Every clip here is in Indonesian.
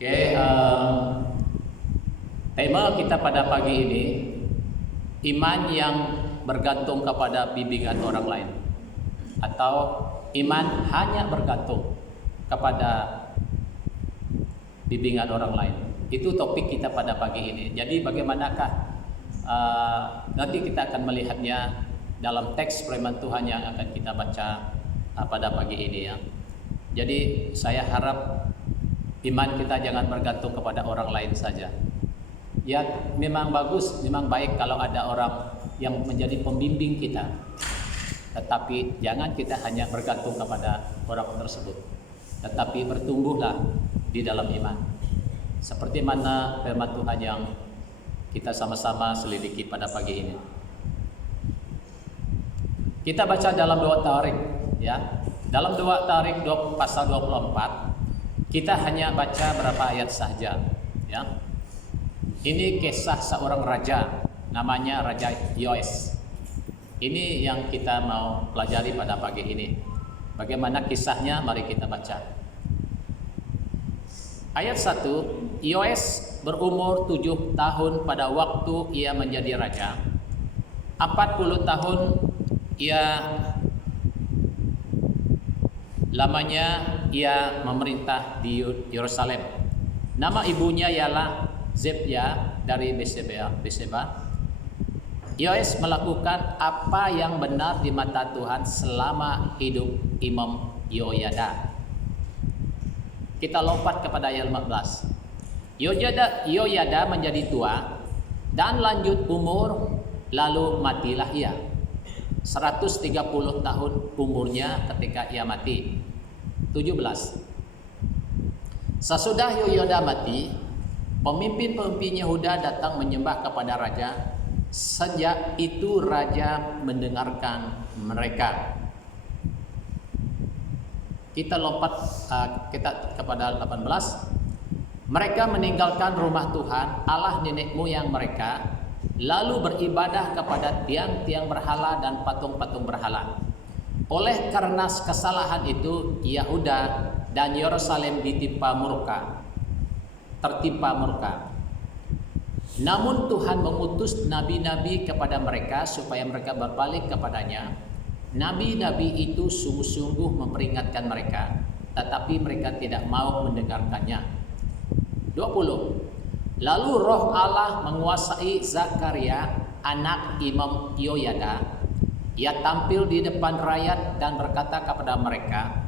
Oke, tema kita pada pagi ini, iman yang bergantung kepada bimbingan orang lain, atau iman hanya bergantung kepada bimbingan orang lain. Itu topik kita pada pagi ini. Jadi bagaimanakah nanti kita akan melihatnya dalam teks firman Tuhan yang akan kita baca pada pagi ini ya. Jadi saya harap iman kita jangan bergantung kepada orang lain saja. Ya memang bagus, memang baik kalau ada orang yang menjadi pembimbing kita. Tetapi jangan kita hanya bergantung kepada orang tersebut. Tetapi bertumbuhlah di dalam iman. Seperti mana firman Tuhan yang kita sama-sama selidiki pada pagi ini. Kita baca dalam 2 Tarik ya. Dalam 2 Tarik pasal 24 kita hanya baca berapa ayat saja ya. Ini kisah seorang raja namanya Raja Yoas. Ini yang kita mau pelajari pada pagi ini. Bagaimana kisahnya, mari kita baca. Ayat 1, Yoas berumur 7 tahun pada waktu ia menjadi raja. 40 tahun ia lamanya ia memerintah di Yerusalem. Nama ibunya ialah Zebia dari Beseba. Yoas melakukan apa yang benar di mata Tuhan selama hidup Imam Yoyada. Kita lompat kepada ayat 15. Yoyada menjadi tua dan lanjut umur, lalu matilah ia. 130 tahun umurnya ketika ia mati. 17. Sesudah Yoyada mati, pemimpin-pemimpin Yehuda datang menyembah kepada raja. Sejak itu raja mendengarkan mereka. Kita lompat kita kepada 18. Mereka meninggalkan rumah Tuhan, Allah nenek moyang mereka, lalu beribadah kepada tiang-tiang berhala dan patung-patung berhala. Oleh karena kesalahan itu, Yehuda dan Yerusalem tertimpa murka. Namun Tuhan mengutus nabi-nabi kepada mereka supaya mereka berbalik kepadanya. Nabi-nabi itu sungguh-sungguh memperingatkan mereka, tetapi mereka tidak mau mendengarkannya. 20. Lalu roh Allah menguasai Zakaria, anak Imam Yoyada. Ia tampil di depan rakyat dan berkata kepada mereka,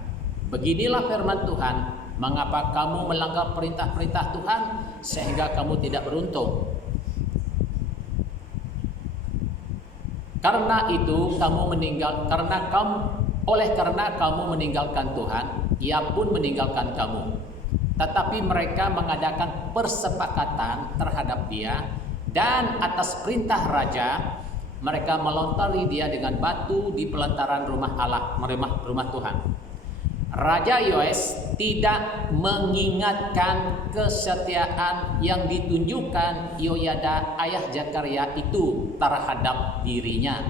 "Beginilah firman Tuhan, mengapa kamu melanggar perintah-perintah Tuhan sehingga kamu tidak beruntung? Karena kamu meninggalkan Tuhan, Ia pun meninggalkan kamu." Tetapi mereka mengadakan persepakatan terhadap dia, dan atas perintah raja mereka melontari dia dengan batu di pelantaran rumah Allah, rumah Tuhan. Raja Yoas tidak mengingatkan kesetiaan yang ditunjukkan Yoyada ayah Zakaria itu terhadap dirinya.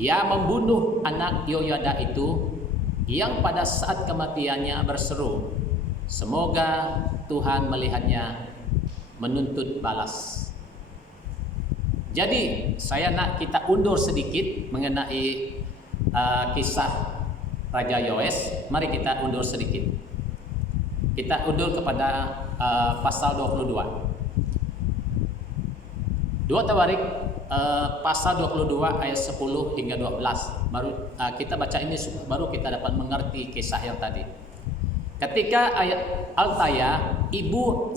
Ia membunuh anak Yoyada itu yang pada saat kematiannya berseru, "Semoga Tuhan melihatnya menuntut balas." Jadi saya nak kita undur sedikit mengenai kisah Raja Yoas. Mari kita undur sedikit. Kita undur kepada pasal 22. 2 Tawarik pasal 22 ayat 10 hingga 12. Baru kita baca ini baru kita dapat mengerti kisah yang tadi. Ketika Altaya, ibu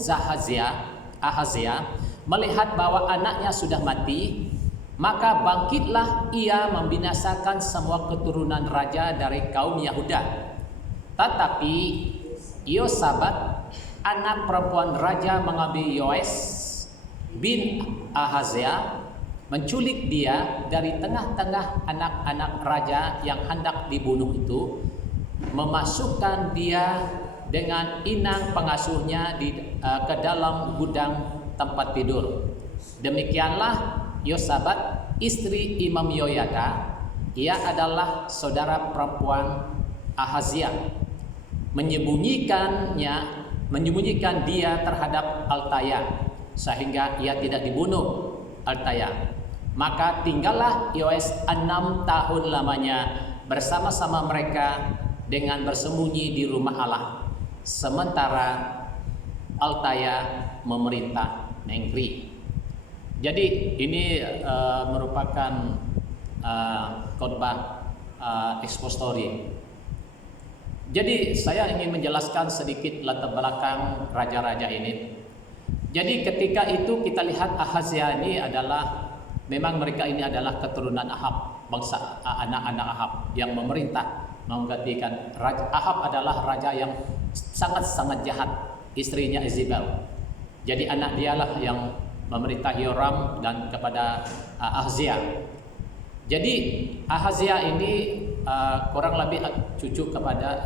Ahazia melihat bahwa anaknya sudah mati, maka bangkitlah ia membinasakan semua keturunan raja dari kaum Yehuda. Tetapi Yosabat, anak perempuan raja, mengambil Yoas bin Ahazia, menculik dia dari tengah-tengah anak-anak raja yang hendak dibunuh itu, memasukkan dia dengan inang pengasuhnya ke dalam gudang tempat tidur. Demikianlah Yosabat, istri Imam Yoyada, ia adalah saudara perempuan Ahazia, menyembunyikan menyembunyikan dia terhadap Altaya sehingga ia tidak dibunuh Altaya. Maka tinggallah Yoas 6 tahun lamanya bersama-sama mereka dengan bersembunyi di rumah Allah, sementara Altaya memerintah negeri. Jadi ini merupakan khotbah ekspository. Jadi saya ingin menjelaskan sedikit latar belakang raja-raja ini. Jadi ketika itu kita lihat Ahazia ini adalah memang mereka ini adalah keturunan Ahab, bangsa anak-anak Ahab yang memerintah menggantikan raja. Ahab adalah raja yang sangat-sangat jahat, istrinya Isabel. Jadi anak dialah yang memerintah Yoram dan kepada Ahazia. Jadi Ahazia ini kurang lebih cucu kepada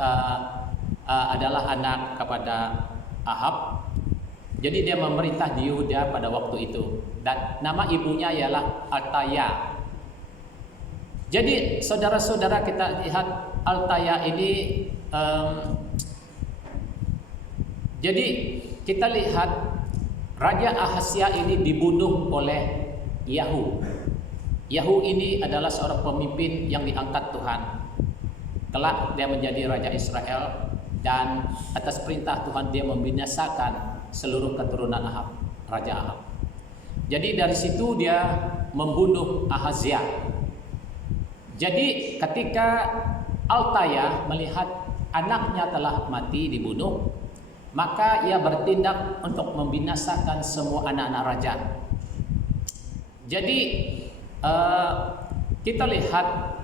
adalah anak kepada Ahab. Jadi dia memerintah di Yehuda pada waktu itu, dan nama ibunya ialah Altaya. Jadi saudara-saudara, kita lihat Altaya ini jadi kita lihat Raja Ahazia ini dibunuh oleh Yahu. Yahu ini adalah seorang pemimpin yang diangkat Tuhan. Kelak dia menjadi Raja Israel, dan atas perintah Tuhan dia membinasakan seluruh keturunan Ahab, Raja Ahab. Jadi dari situ dia membunuh Ahazia. Jadi ketika Altaya melihat anaknya telah mati dibunuh, maka ia bertindak untuk membinasakan semua anak-anak raja. Jadi kita lihat,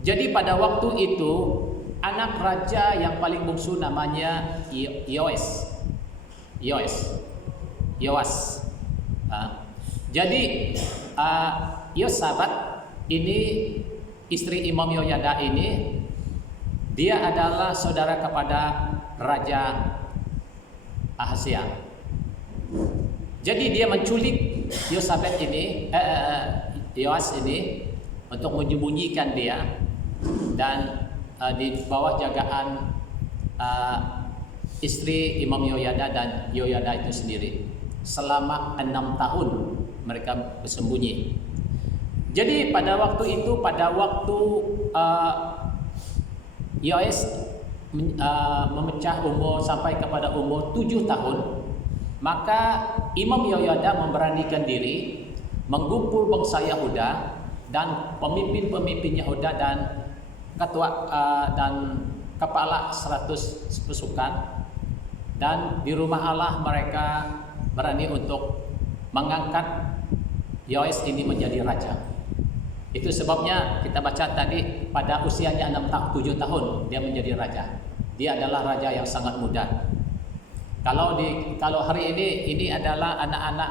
jadi pada waktu itu anak raja yang paling bungsu namanya Yoas. Jadi Yosabat ini istri Imam Yoyada ini, dia adalah saudara kepada Raja Ahazia. Jadi dia menculik Yosabat ini, Yoas ini untuk menyembunyikan dia, dan di bawah jagaan istri Imam Yoyada dan Yoyada itu sendiri selama 6 tahun mereka bersembunyi. Jadi pada waktu itu, pada waktu Yoas memecah umur sampai kepada umur 7 tahun, maka Imam Yoyada memberanikan diri mengumpul bangsa Yahuda dan pemimpin-pemimpin Yahuda dan ketua dan kepala 100 pasukan, dan di rumah Allah mereka berani untuk mengangkat Yoas ini menjadi raja. Itu sebabnya kita baca tadi pada usianya 7 tahun dia menjadi raja. Dia adalah raja yang sangat muda. Kalau hari ini adalah anak-anak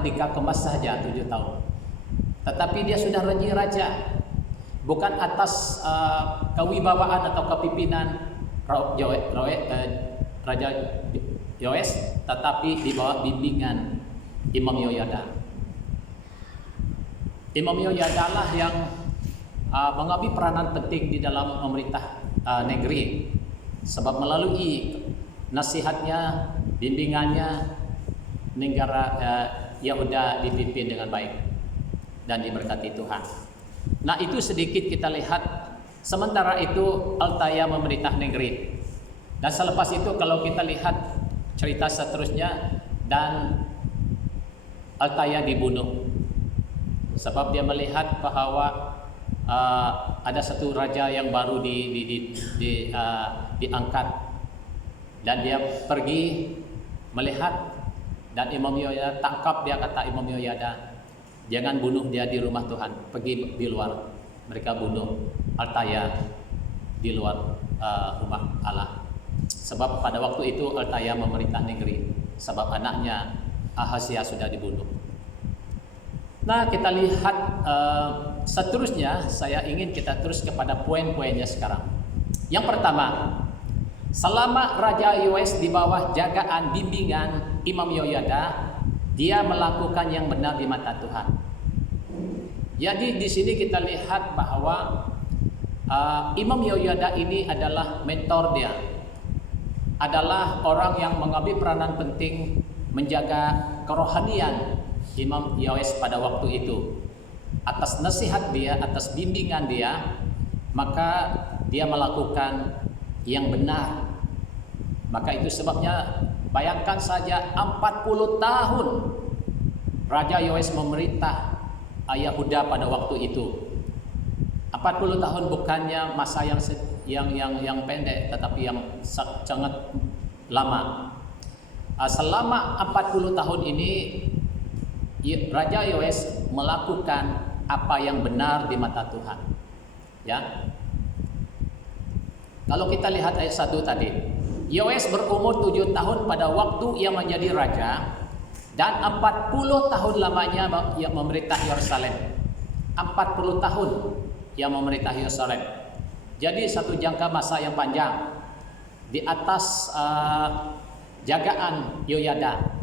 ketika kemas saja 7 tahun. Tetapi dia sudah menjadi raja, bukan atas kewibawaan atau kepimpinan Raja Yoas, tetapi di bawah bimbingan Imam Yoyada. Imam Yoyada lah yang mengambil peranan penting di dalam memerintah negeri, sebab melalui nasihatnya, bimbingannya, negara Yehuda dipimpin dengan baik dan diberkati Tuhan. Nah, itu sedikit kita lihat. Sementara itu Altaya memerintah negeri, dan selepas itu kalau kita lihat cerita seterusnya, dan Altaya dibunuh sebab dia melihat bahwa ada satu raja yang baru diangkat, dan dia pergi melihat, dan Imam Yoyada tangkap dia. Kata Imam Yoyada, jangan bunuh dia di rumah Tuhan, pergi di luar. Mereka bunuh Altaya di luar rumah Allah, sebab pada waktu itu Altaya memerintah negeri, sebab anaknya Ahazia sudah dibunuh. Nah, kita lihat seterusnya. Saya ingin kita terus kepada poin-poinnya sekarang. Yang pertama, selama Raja Yoas di bawah jagaan bimbingan Imam Yoyada, dia melakukan yang benar di mata Tuhan. Jadi di sini kita lihat bahwa Imam Yoyada ini adalah mentor dia. adalah orang yang mengambil peranan penting menjaga kerohanian Imam Yoes pada waktu itu. Atas nasihat dia, atas bimbingan dia, maka dia melakukan yang benar. Maka itu sebabnya bayangkan saja 40 tahun Raja Yoes memerintah Yahuda pada waktu itu. 40 tahun bukannya masa yang pendek, tetapi yang sangat lama. Selama 40 tahun ini Raja Yoes melakukan apa yang benar di mata Tuhan. Ya. Kalau kita lihat ayat 1 tadi, Yoes berumur 7 tahun pada waktu ia menjadi raja, dan 40 tahun lamanya ia memerintah Yerusalem. 40 tahun ia memerintah Yerusalem. Jadi satu jangka masa yang panjang di atas jagaan Yoyada.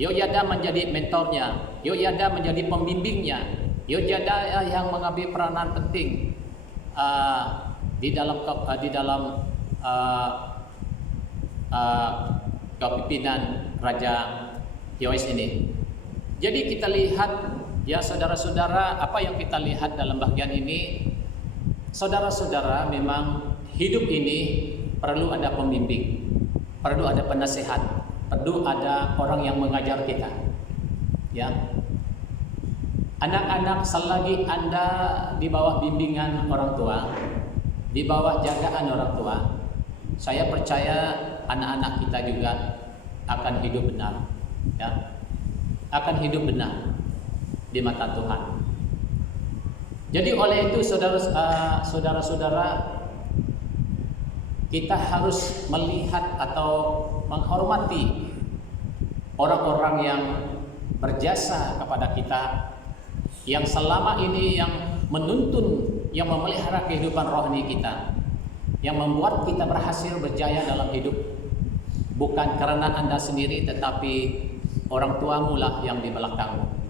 Yoyada menjadi mentornya, Yoyada menjadi pembimbingnya, Yoyada yang mengambil peranan penting di dalam kepemimpinan Raja Yoes ini. Jadi kita lihat ya saudara-saudara, apa yang kita lihat dalam bagian ini, saudara-saudara, memang hidup ini perlu ada pembimbing, perlu ada penasehat, perlu ada orang yang mengajar kita. Ya. Anak-anak, selagi Anda di bawah bimbingan orang tua, di bawah jagaan orang tua, saya percaya anak-anak kita juga akan hidup benar. Ya. Akan hidup benar di mata Tuhan. Jadi oleh itu saudara-saudara, kita harus melihat atau menghormati orang-orang yang berjasa kepada kita, yang selama ini yang menuntun, yang memelihara kehidupan rohani kita, yang membuat kita berhasil berjaya dalam hidup. Bukan karena Anda sendiri, tetapi orang tuamu lah yang di belakangmu.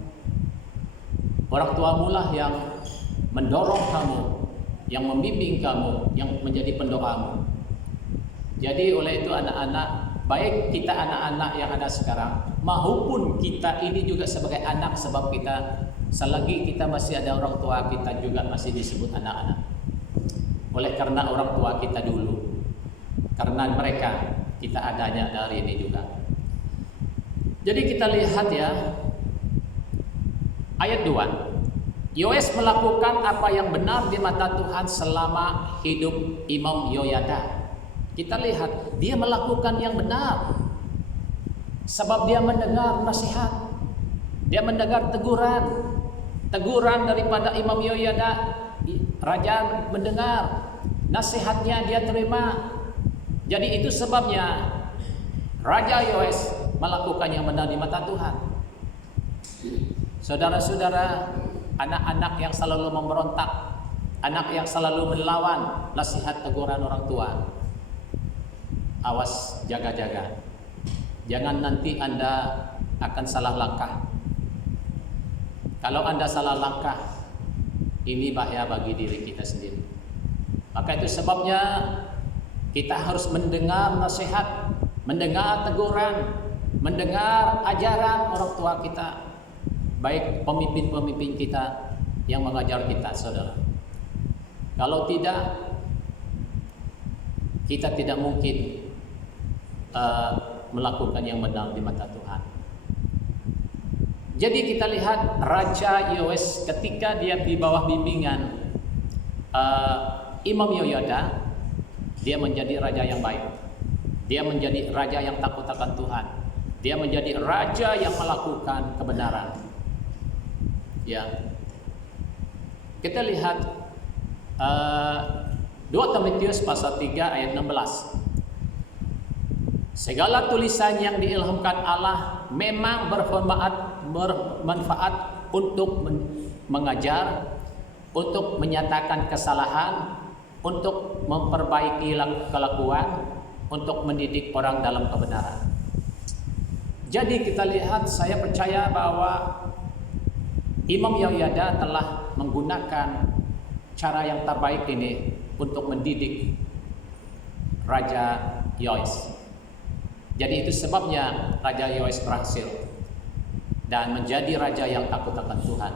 Orang tuamu lah yang mendorong kamu, yang membimbing kamu, yang menjadi pendoamu. Jadi oleh itu anak-anak, baik kita anak-anak yang ada sekarang maupun kita ini juga sebagai anak, sebab kita selagi kita masih ada orang tua, kita juga masih disebut anak-anak. Oleh karena orang tua kita dulu, karena mereka kita adanya dari ini juga. Jadi kita lihat ya ayat 2. Yoes melakukan apa yang benar di mata Tuhan selama hidup Imam Yoyada. Kita lihat dia melakukan yang benar, sebab dia mendengar nasihat, dia mendengar teguran daripada Imam Yoyada. Raja mendengar nasihatnya, dia terima. Jadi itu sebabnya Raja Yoes melakukan yang benar di mata Tuhan. Saudara-saudara, anak-anak yang selalu memberontak, anak yang selalu melawan nasihat teguran orang tua, awas, jaga-jaga. Jangan nanti Anda akan salah langkah. Kalau Anda salah langkah, ini bahaya bagi diri kita sendiri. Maka itu sebabnya kita harus mendengar nasihat, mendengar teguran, mendengar ajaran orang tua kita, baik pemimpin-pemimpin kita yang mengajar kita, saudara. Kalau tidak, kita tidak mungkin melakukan yang benar di mata Tuhan. Jadi kita lihat Raja Yoes ketika dia di bawah bimbingan Imam Yoyada, dia menjadi raja yang baik. Dia menjadi raja yang takut akan Tuhan. Dia menjadi raja yang melakukan kebenaran. Ya. Kita lihat 2 Timotius pasal 3 ayat 16. Segala tulisan yang diilhamkan Allah memang bermanfaat untuk mengajar, untuk menyatakan kesalahan, untuk memperbaiki kelakuan, untuk mendidik orang dalam kebenaran. Jadi kita lihat, saya percaya bahwa Imam Yoyada telah menggunakan cara yang terbaik ini untuk mendidik Raja Yoes. Jadi itu sebabnya Raja Yoas berhasil dan menjadi raja yang takut akan Tuhan,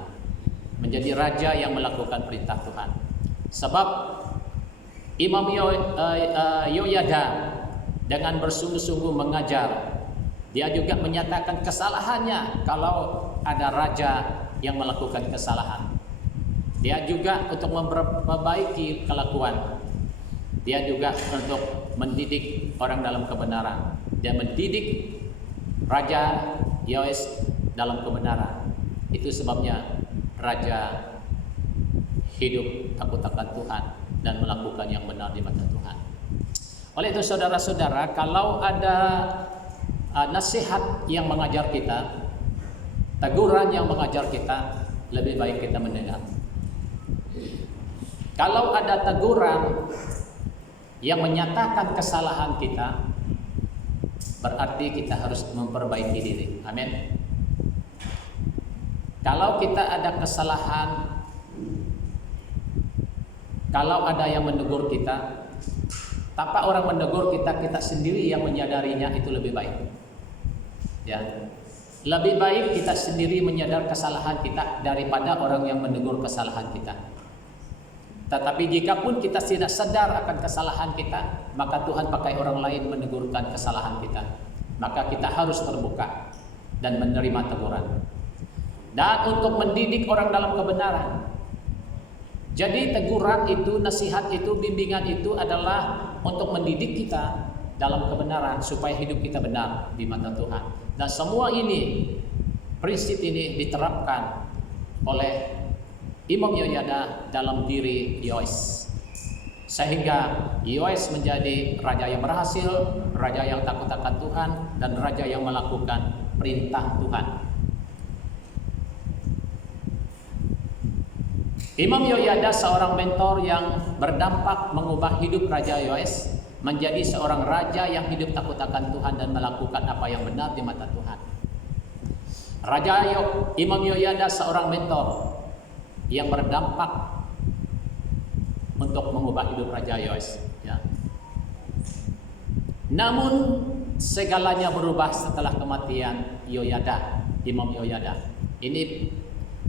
menjadi raja yang melakukan perintah Tuhan. Sebab Imam Yoyada dengan bersungguh-sungguh mengajar, dia juga menyatakan kesalahannya kalau ada raja yang melakukan kesalahan. Dia juga untuk memperbaiki kelakuan. Dia juga untuk mendidik orang dalam kebenaran. Dia mendidik Raja Yoas dalam kebenaran. Itu sebabnya raja hidup takut akan Tuhan dan melakukan yang benar di mata Tuhan. Oleh itu saudara-saudara, kalau ada nasihat yang mengajar kita, teguran yang mengajar kita, lebih baik kita mendengar. Kalau ada teguran yang menyatakan kesalahan kita, berarti kita harus memperbaiki diri. Amin. Kalau kita ada kesalahan, kalau ada yang menegur kita, tanpa orang menegur kita, kita sendiri yang menyadarinya, itu lebih baik. Ya, lebih baik kita sendiri menyadar kesalahan kita daripada orang yang menegur kesalahan kita. Tetapi jikapun kita tidak sadar akan kesalahan kita, maka Tuhan pakai orang lain menegurkan kesalahan kita. Maka kita harus terbuka dan menerima teguran. Dan untuk mendidik orang dalam kebenaran. Jadi teguran itu, nasihat itu, bimbingan itu adalah untuk mendidik kita dalam kebenaran supaya hidup kita benar di mata Tuhan. Dan semua ini, prinsip ini diterapkan oleh Imam Yoyada dalam diri Yoas, sehingga Yoas menjadi raja yang berhasil, raja yang takut akan Tuhan, dan raja yang melakukan perintah Tuhan. Imam Yoyada seorang mentor yang berdampak mengubah hidup Raja Yoas menjadi seorang raja yang hidup takut akan Tuhan dan melakukan apa yang benar di mata Tuhan. Imam Yoyada seorang mentor yang berdampak untuk mengubah hidup Raja Yoas. Ya. Namun segalanya berubah setelah kematian Yoyada, Imam Yoyada. Ini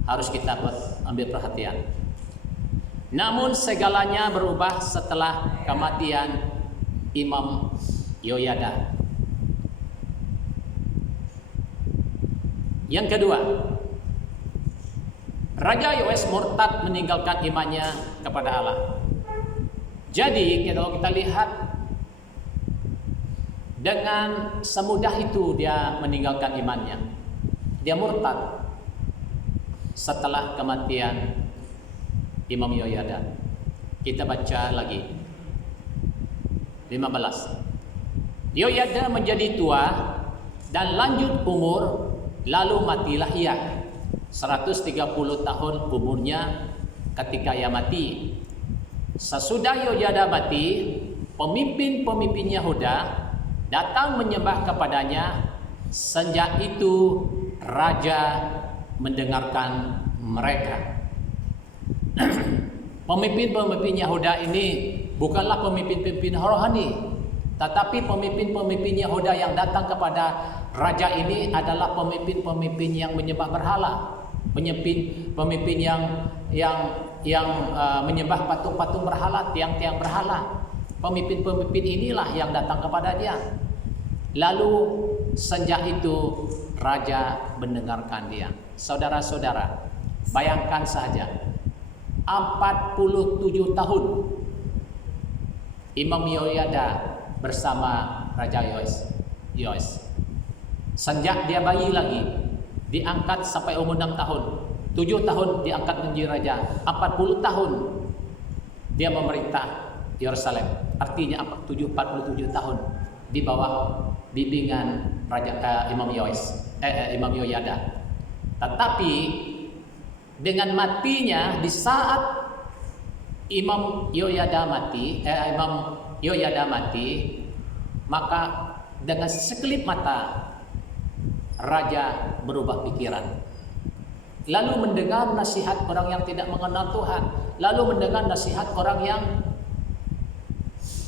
harus kita ambil perhatian. Namun segalanya berubah setelah kematian Imam Yoyada. Yang kedua, Raja Yoas murtad meninggalkan imannya kepada Allah. Jadi kalau kita lihat, dengan semudah itu dia meninggalkan imannya. Dia murtad setelah kematian Imam Yoyada. Kita baca lagi 15. Yoyada menjadi tua dan lanjut umur, lalu matilah ia. 130 tahun umurnya ketika ia mati. Sesudah Yoyada mati, pemimpin-pemimpin Yahuda datang menyembah kepadanya. Sejak itu raja mendengarkan mereka. Pemimpin-pemimpin Yahuda ini bukanlah pemimpin-pemimpin rohani, tetapi pemimpin-pemimpin Yahuda yang datang kepada raja ini adalah pemimpin-pemimpin yang menyembah berhala, pemimpin yang menyembah patung-patung berhala, tiang-tiang berhala. Pemimpin-pemimpin inilah yang datang kepadanya. Lalu sejak itu raja mendengarkan dia. Saudara-saudara, bayangkan saja 47 tahun Imam Yoyada bersama Raja Yoas. Sejak dia bayi lagi, diangkat sampai umur 6 tahun. 7 tahun diangkat menjadi raja. 40 tahun dia memerintah Yerusalem. Artinya 47 tahun di bawah bimbingan Imam Yoyada. Tetapi dengan matinya, di saat Imam Yoyada mati, maka dengan sekelip mata raja berubah pikiran. Lalu mendengar nasihat orang yang tidak mengenal Tuhan, lalu mendengar nasihat orang yang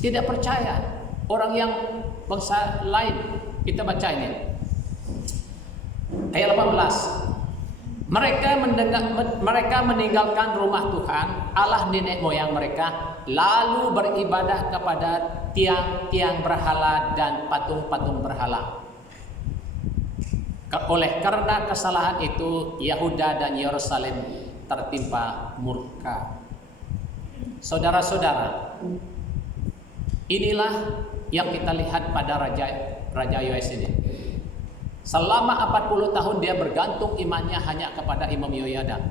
tidak percaya, orang yang bangsa lain, Kita baca ini. Ayat 18. Mereka meninggalkan rumah Tuhan, Allah nenek moyang mereka, lalu beribadah kepada tiang-tiang berhala dan patung-patung berhala. Oleh karena kesalahan itu, Yehuda dan Yerusalem tertimpa murka. Saudara-saudara, inilah yang kita lihat pada Raja Yoas ini. Selama 40 tahun dia bergantung imannya hanya kepada Imam Yoyada.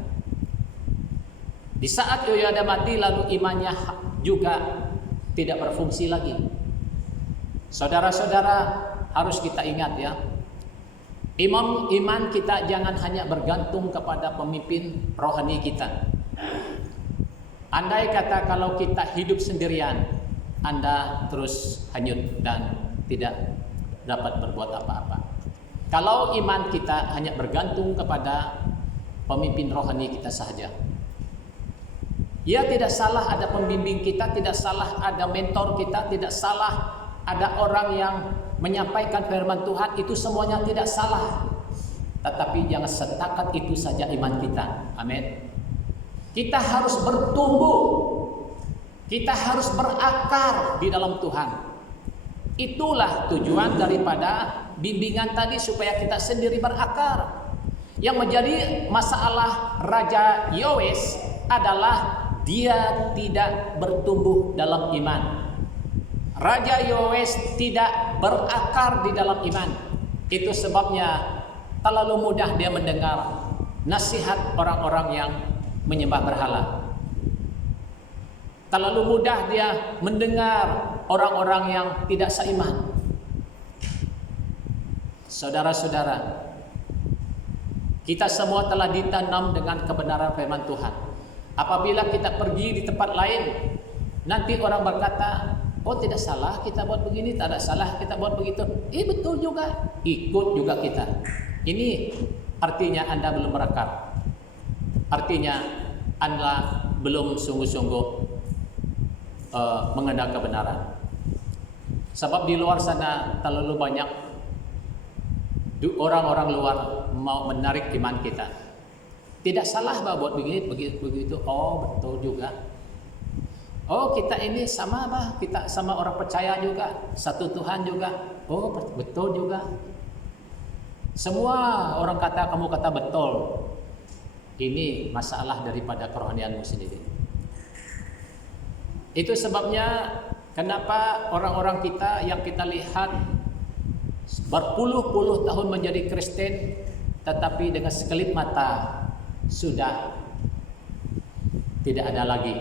Di saat Yoyada mati, lalu imannya juga tidak berfungsi lagi. Saudara-saudara, harus kita ingat ya, iman kita jangan hanya bergantung kepada pemimpin rohani kita. Andai kata kalau kita hidup sendirian, Anda terus hanyut dan tidak dapat berbuat apa-apa. Kalau iman kita hanya bergantung kepada pemimpin rohani kita saja. Ya, tidak salah ada pembimbing kita, tidak salah ada mentor kita, tidak salah ada orang yang menyampaikan firman Tuhan, itu semuanya tidak salah. Tetapi jangan setakat itu saja iman kita. Amin. Kita harus bertumbuh. Kita harus berakar di dalam Tuhan. Itulah tujuan daripada bimbingan tadi, supaya kita sendiri berakar. Yang menjadi masalah Raja Yoas adalah dia tidak bertumbuh dalam iman. Raja Yoas tidak berakar di dalam iman. Itu sebabnya terlalu mudah dia mendengar nasihat orang-orang yang menyembah berhala. Terlalu mudah dia mendengar orang-orang yang tidak seiman. Saudara-saudara, kita semua telah ditanam dengan kebenaran firman Tuhan. Apabila kita pergi di tempat lain, nanti orang berkata, oh tidak salah kita buat begini, tidak salah kita buat begitu. Betul juga, ikut juga kita. Ini artinya Anda belum berakar. Artinya Anda belum sungguh-sungguh mengenal kebenaran. Sebab di luar sana terlalu banyak orang-orang luar mau menarik iman kita. Tidak salah bah buat begini begitu. Oh betul juga. Oh kita ini sama bah, kita sama orang percaya juga, satu Tuhan juga. Oh betul juga. Semua orang kamu kata betul. Ini masalah daripada kerohanianmu sendiri. Itu sebabnya kenapa orang-orang kita yang kita lihat berpuluh-puluh tahun menjadi Kristen, tetapi dengan sekelip mata sudah tidak ada lagi.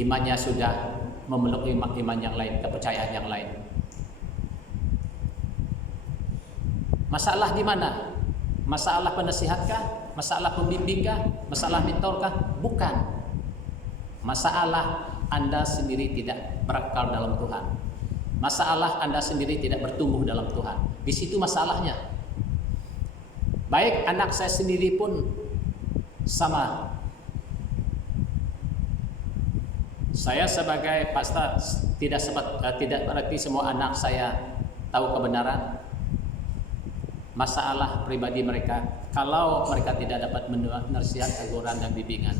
Imannya sudah memeluk iman yang lain, kepercayaan yang lain. Masalah di mana? Masalah penasihatkah? Masalah pembimbingkah? Masalah mentorkah? Bukan. Masalah Anda sendiri tidak berakal dalam Tuhan. Masalah Anda sendiri tidak bertumbuh dalam Tuhan. Di situ masalahnya. Baik anak saya sendiri pun sama. Saya sebagai pastor tidak berarti semua anak saya tahu kebenaran. Masalah pribadi mereka kalau mereka tidak dapat mendengar nasihat, teguran dan bimbingan.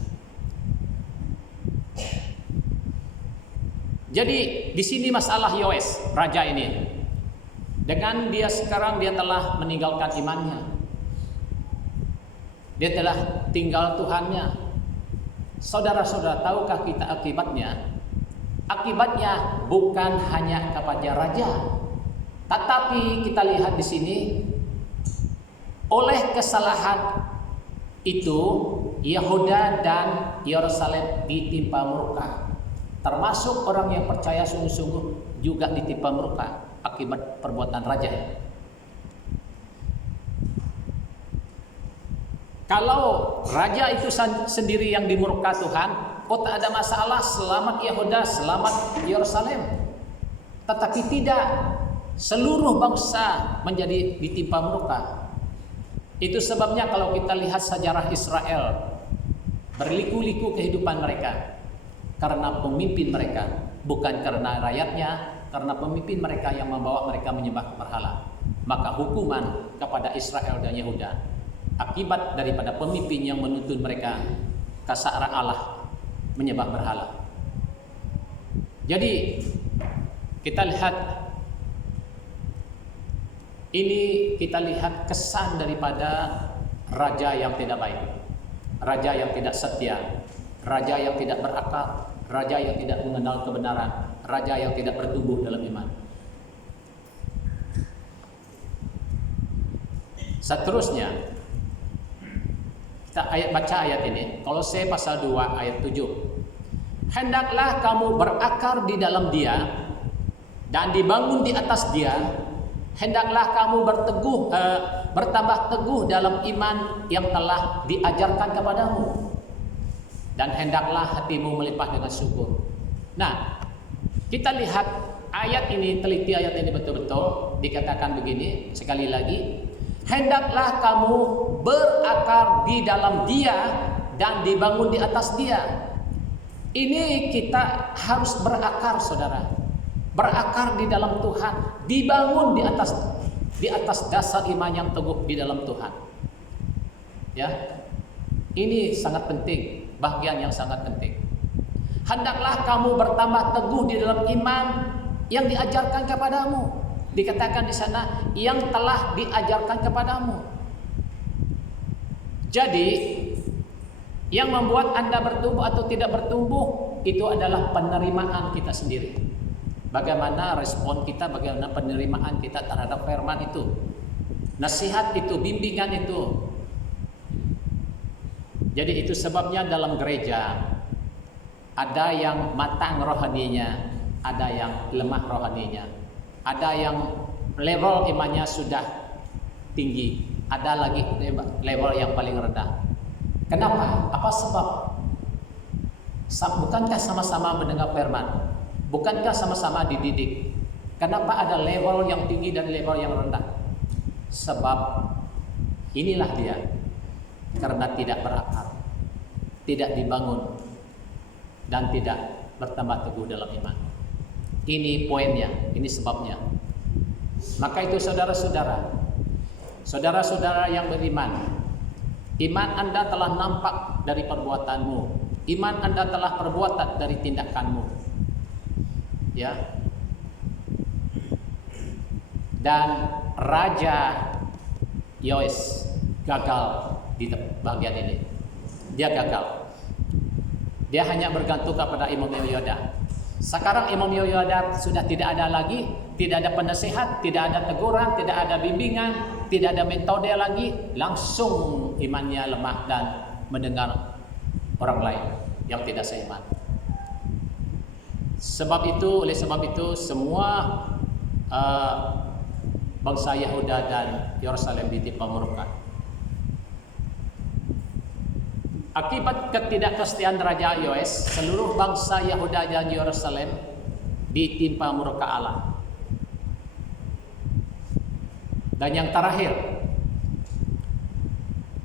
Jadi di sini masalah Yoas, raja ini. Dengan dia sekarang dia telah meninggalkan imannya. Dia telah tinggal Tuhannya. Saudara-saudara, tahukah kita akibatnya? Akibatnya bukan hanya kepada raja, tetapi kita lihat di sini oleh kesalahan itu Yehuda dan Yerusalem ditimpa murka. Termasuk orang yang percaya sungguh-sungguh juga ditimpa murka akibat perbuatan raja. Kalau raja itu sendiri yang dimurka Tuhan, tak ada masalah, selamat Yehuda, selamat Yerusalem. Tetapi tidak, seluruh bangsa menjadi ditimpa murka. Itu sebabnya kalau kita lihat sejarah Israel, berliku-liku kehidupan mereka karena pemimpin mereka, bukan karena rakyatnya, karena pemimpin mereka yang membawa mereka menyembah berhala. Maka hukuman kepada Israel dan Yehuda akibat daripada pemimpin yang menuntun mereka ke searah Allah menyembah berhala. Jadi kita lihat ini, kita lihat kesan daripada raja yang tidak baik, raja yang tidak setia, raja yang tidak berakal, raja yang tidak mengenal kebenaran, raja yang tidak bertumbuh dalam iman. Seterusnya kita baca ayat ini, Kolose pasal 2 ayat 7. Hendaklah kamu berakar di dalam Dia dan dibangun di atas Dia. Hendaklah kamu bertambah teguh dalam iman yang telah diajarkan kepadamu, dan hendaklah hatimu melimpah dengan syukur. Nah, kita lihat ayat ini, teliti ayat ini betul-betul. Dikatakan begini sekali lagi, hendaklah kamu berakar di dalam Dia dan dibangun di atas Dia. Ini kita harus berakar, saudara. Berakar di dalam Tuhan, dibangun di atas dasar iman yang teguh di dalam Tuhan. Ya. Ini sangat penting, bagian yang sangat penting. Hendaklah kamu bertambah teguh di dalam iman yang diajarkan kepadamu. Dikatakan di sana yang telah diajarkan kepadamu. Jadi yang membuat Anda bertumbuh atau tidak bertumbuh itu adalah penerimaan kita sendiri. Bagaimana respon kita, bagaimana penerimaan kita terhadap firman itu, nasihat itu, bimbingan itu. Jadi itu sebabnya dalam gereja ada yang matang rohaninya, ada yang lemah rohaninya, ada yang level imannya sudah tinggi, ada lagi level yang paling rendah. Kenapa? Apa sebab? Bukankah sama-sama mendengar firman? Bukankah sama-sama dididik? Kenapa ada level yang tinggi dan level yang rendah? Sebab inilah dia, karena tidak berakar, tidak dibangun, dan tidak bertambah teguh dalam iman. Ini poinnya, ini sebabnya. Maka itu saudara-saudara yang beriman, iman Anda telah nampak dari perbuatanmu, iman Anda telah perbuatan dari tindakanmu. Ya. Dan Raja Yoas gagal di bagian ini. Dia gagal. Dia hanya bergantung kepada Imam Yehoyada. Sekarang Imam Yehoyada sudah tidak ada lagi, tidak ada penasehat, tidak ada teguran, tidak ada bimbingan, tidak ada metode lagi. Langsung imannya lemah dan mendengar orang lain yang tidak seiman. Oleh sebab itu semua bangsa Yehuda dan Yerusalem ditimpa murka. Akibat ketidakkesetiaan Raja Yoas, seluruh bangsa Yehuda dan Yerusalem ditimpa murka Allah. Dan yang terakhir,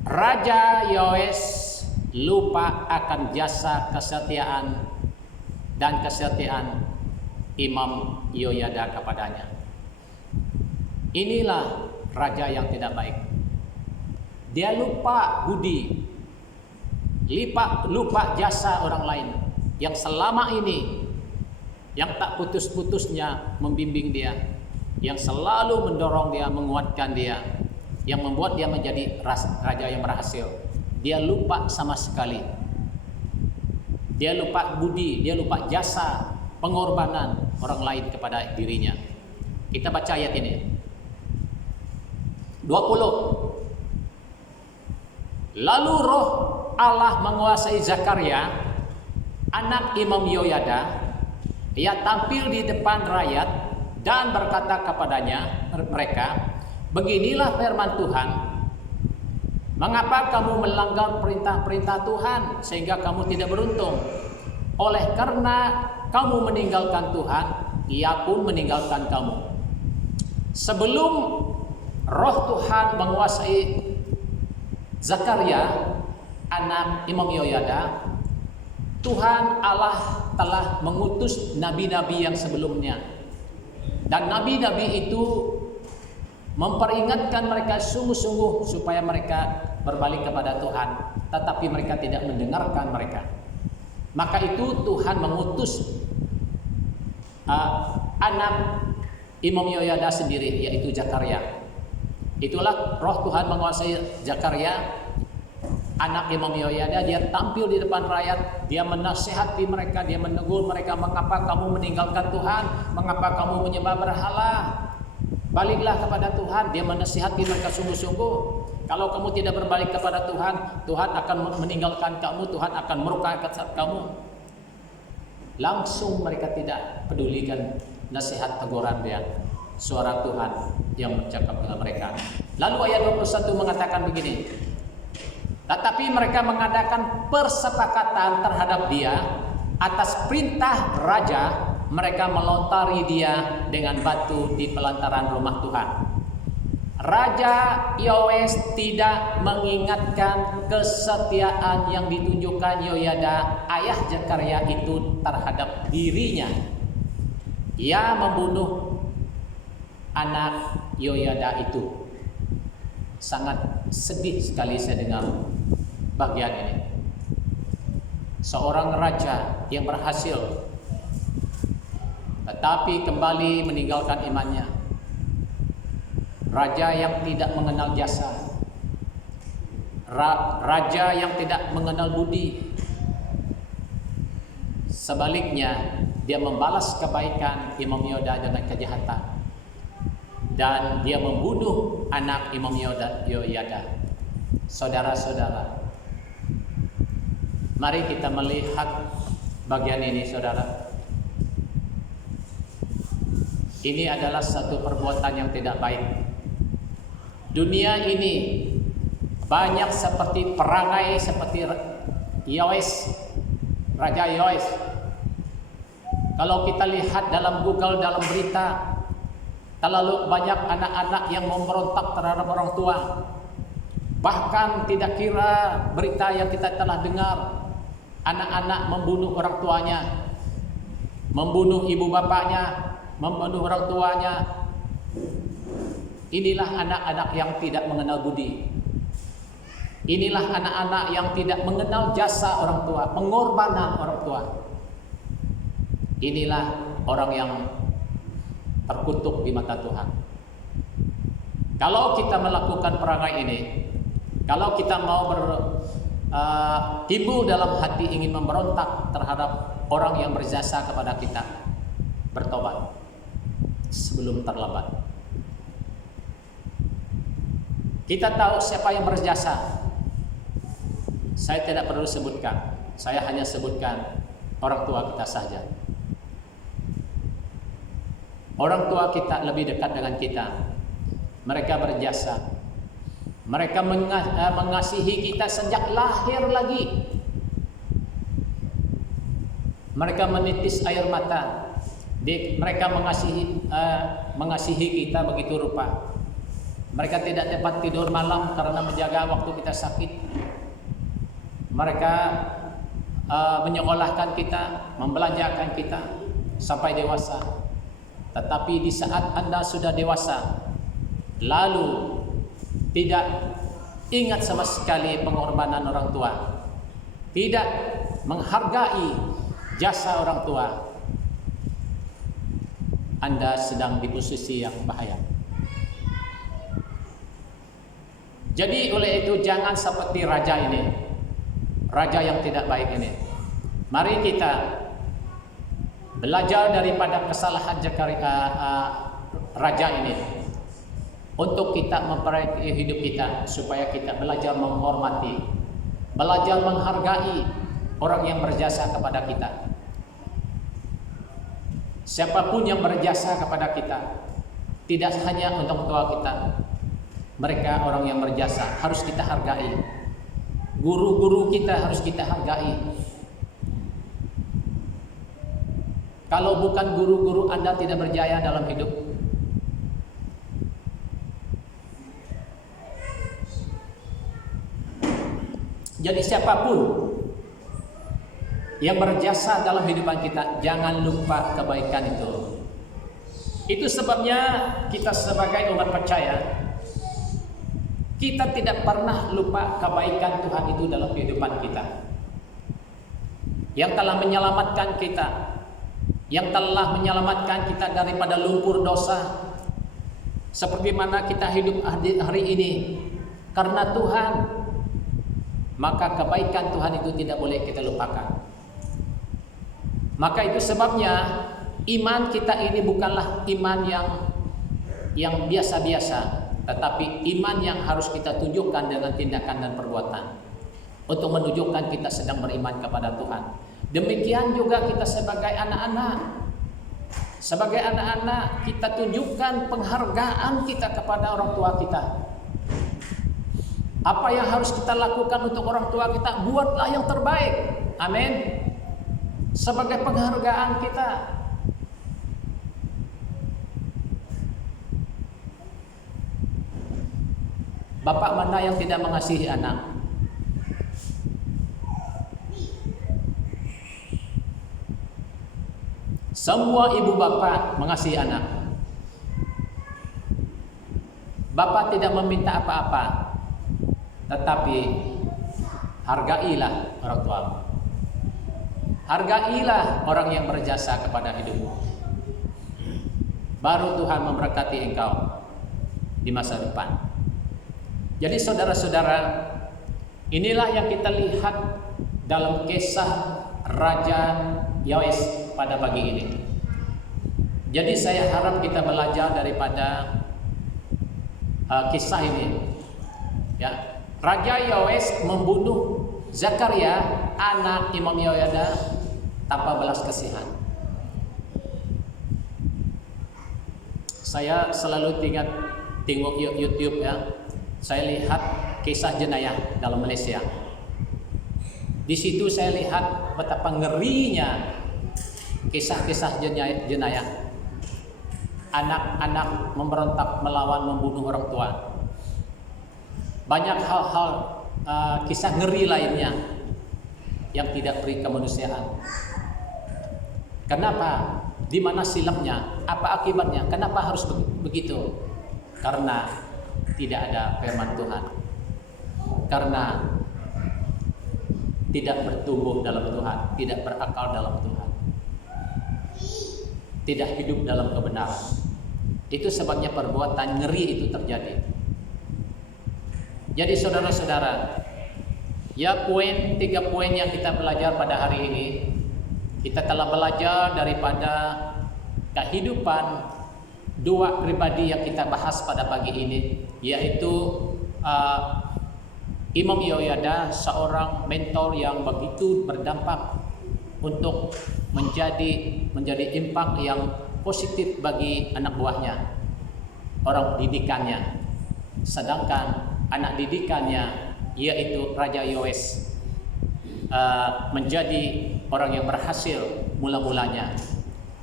Raja Yoas lupa akan jasa kesetiaan dan kesetiaan Imam Yehoyada kepadanya. Inilah raja yang tidak baik. Dia lupa budi, lupa jasa orang lain yang selama ini, yang tak putus-putusnya membimbing dia, yang selalu mendorong dia, menguatkan dia, yang membuat dia menjadi raja yang berhasil. Dia lupa sama sekali. Dia lupa budi, dia lupa jasa pengorbanan orang lain kepada dirinya. Kita baca ayat ini. 20. Lalu roh Allah menguasai Zakaria, anak Imam Yehoyada. Ia tampil di depan rakyat dan berkata kepadanya mereka, beginilah firman Tuhan. Mengapa kamu melanggar perintah-perintah Tuhan sehingga kamu tidak beruntung? Oleh karena kamu meninggalkan Tuhan, Ia pun meninggalkan kamu. Sebelum roh Tuhan menguasai Zakaria, anak Imam Yehoyada, Tuhan Allah telah mengutus nabi-nabi yang sebelumnya Dan nabi-nabi itu memperingatkan mereka sungguh-sungguh supaya mereka berbalik kepada Tuhan, tetapi mereka tidak mendengarkan mereka. Maka itu Tuhan mengutus anak Imam Yoyada sendiri, yaitu Zakaria. Itulah roh Tuhan menguasai Zakaria, anak Imam Yoyada. Dia tampil di depan rakyat, dia menasihati mereka, dia menegur mereka, mengapa kamu meninggalkan Tuhan, mengapa kamu menyembah berhala, baliklah kepada Tuhan. Dia menasihati mereka sungguh-sungguh. Kalau kamu tidak berbalik kepada Tuhan, Tuhan akan meninggalkan kamu, Tuhan akan merukai kamu. Langsung mereka tidak pedulikan nasihat teguran dia, suara Tuhan yang bercakap dengan mereka. Lalu ayat 21 mengatakan begini, tetapi mereka mengadakan persepakatan terhadap dia atas perintah raja, mereka melontari dia dengan batu di pelantaran rumah Tuhan. Raja Yoas tidak mengingatkan kesetiaan yang ditunjukkan Yoyada, ayah Zakaria itu terhadap dirinya. Ia membunuh anak Yoyada itu. Sangat sedih sekali saya dengar bagian ini. Seorang raja yang berhasil tetapi kembali meninggalkan imannya. Raja yang tidak mengenal jasa, raja yang tidak mengenal budi. Sebaliknya, dia membalas kebaikan Imam Yoyada dengan kejahatan, dan dia membunuh anak Imam Yoyada. Saudara-saudara, mari kita melihat bagian ini, saudara. Ini adalah satu perbuatan yang tidak baik. Dunia ini banyak seperti perangai seperti Yoas, Raja Yoas. Kalau kita lihat dalam Google, dalam berita, terlalu banyak anak-anak yang memberontak terhadap orang tua. Bahkan tidak kira berita yang kita telah dengar, anak-anak membunuh orang tuanya, membunuh ibu bapaknya, membunuh orang tuanya. Inilah anak-anak yang tidak mengenal budi. Inilah anak-anak yang tidak mengenal jasa orang tua, pengorbanan orang tua. Inilah orang yang terkutuk di mata Tuhan. Kalau kita melakukan perangai ini, kalau kita mau timbul dalam hati ingin memberontak terhadap orang yang berjasa kepada kita, bertobat sebelum terlambat. Kita tahu siapa yang berjasa. Saya tidak perlu sebutkan, saya hanya sebutkan orang tua kita saja. Orang tua kita lebih dekat dengan kita. Mereka berjasa. Mereka mengasihi kita sejak lahir lagi. Mereka menitis air mata. Mereka mengasihi kita begitu rupa. Mereka tidak dapat tidur malam karena menjaga waktu kita sakit. Mereka menyekolahkan kita, membelanjakan kita sampai dewasa. Tetapi di saat Anda sudah dewasa, lalu tidak ingat sama sekali pengorbanan orang tua, tidak menghargai jasa orang tua, Anda sedang di posisi yang bahaya. Jadi oleh itu jangan seperti raja ini, raja yang tidak baik ini. Mari kita belajar daripada kesalahan raja ini untuk kita memperbaiki hidup kita, supaya kita belajar menghormati, belajar menghargai orang yang berjasa kepada kita. Siapapun yang berjasa kepada kita, tidak hanya untuk tua kita, mereka orang yang berjasa harus kita hargai. Guru-guru kita harus kita hargai. Kalau bukan guru-guru, Anda tidak berjaya dalam hidup. Jadi siapapun yang berjasa dalam kehidupan kita, jangan lupa kebaikan itu. Itu sebabnya kita sebagai umat percaya, kita tidak pernah lupa kebaikan Tuhan itu dalam kehidupan kita, yang telah menyelamatkan kita, daripada lumpur dosa. Seperti mana kita hidup hari ini karena Tuhan, maka kebaikan Tuhan itu tidak boleh kita lupakan. Maka itu sebabnya iman kita ini bukanlah iman yang biasa-biasa, tetapi iman yang harus kita tunjukkan dengan tindakan dan perbuatan untuk menunjukkan kita sedang beriman kepada Tuhan. Demikian juga kita sebagai anak-anak. Sebagai anak-anak, kita tunjukkan penghargaan kita kepada orang tua kita. Apa yang harus kita lakukan untuk orang tua kita? Buatlah yang terbaik. Amin. Sebagai penghargaan kita. Bapak mana yang tidak mengasihi anak? Semua ibu bapak mengasihi anak. Bapak tidak meminta apa-apa, tetapi hargailah orang tuamu. Hargailah orang yang berjasa kepada hidupmu. Baru Tuhan memberkati engkau di masa depan. Jadi saudara-saudara, inilah yang kita lihat dalam kisah Raja Yoas pada pagi ini. Jadi saya harap kita belajar daripada kisah ini. Ya, Raja Yoas membunuh Zakaria, anak Imam Yehoyada, tanpa belas kasihan. Saya selalu tengok YouTube ya. Saya lihat kisah jenayah dalam Malaysia. Di situ saya lihat betapa ngerinya kisah-kisah jenayah. Anak-anak memberontak melawan membunuh orang tua. Banyak hal-hal kisah ngeri lainnya yang tidak beri kemanusiaan. Kenapa? Di mana silapnya? Apa akibatnya? Kenapa harus begitu? Karena tidak ada firman Tuhan. Karena tidak bertumbuh dalam Tuhan, tidak berakal dalam Tuhan, tidak hidup dalam kebenaran. Itu sebabnya perbuatan ngeri itu terjadi. Jadi saudara-saudara, ya tiga poin yang kita belajar pada hari ini, kita telah belajar daripada kehidupan dua pribadi yang kita bahas pada pagi ini, yaitu Imam Yehoyada, seorang mentor yang begitu berdampak untuk menjadi impak yang positif bagi anak buahnya, orang didikannya. Sedangkan anak didikannya, yaitu Raja Yoas, menjadi orang yang berhasil mula-mulanya.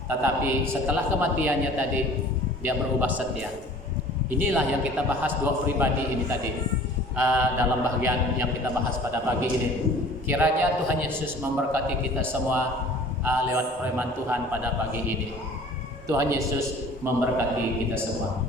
Tetapi setelah kematiannya tadi, dia berubah setia. Inilah yang kita bahas dua pribadi ini tadi. Dalam bagian yang kita bahas pada pagi ini, kiranya Tuhan Yesus memberkati kita semua lewat firman Tuhan pada pagi ini. Tuhan Yesus memberkati kita semua.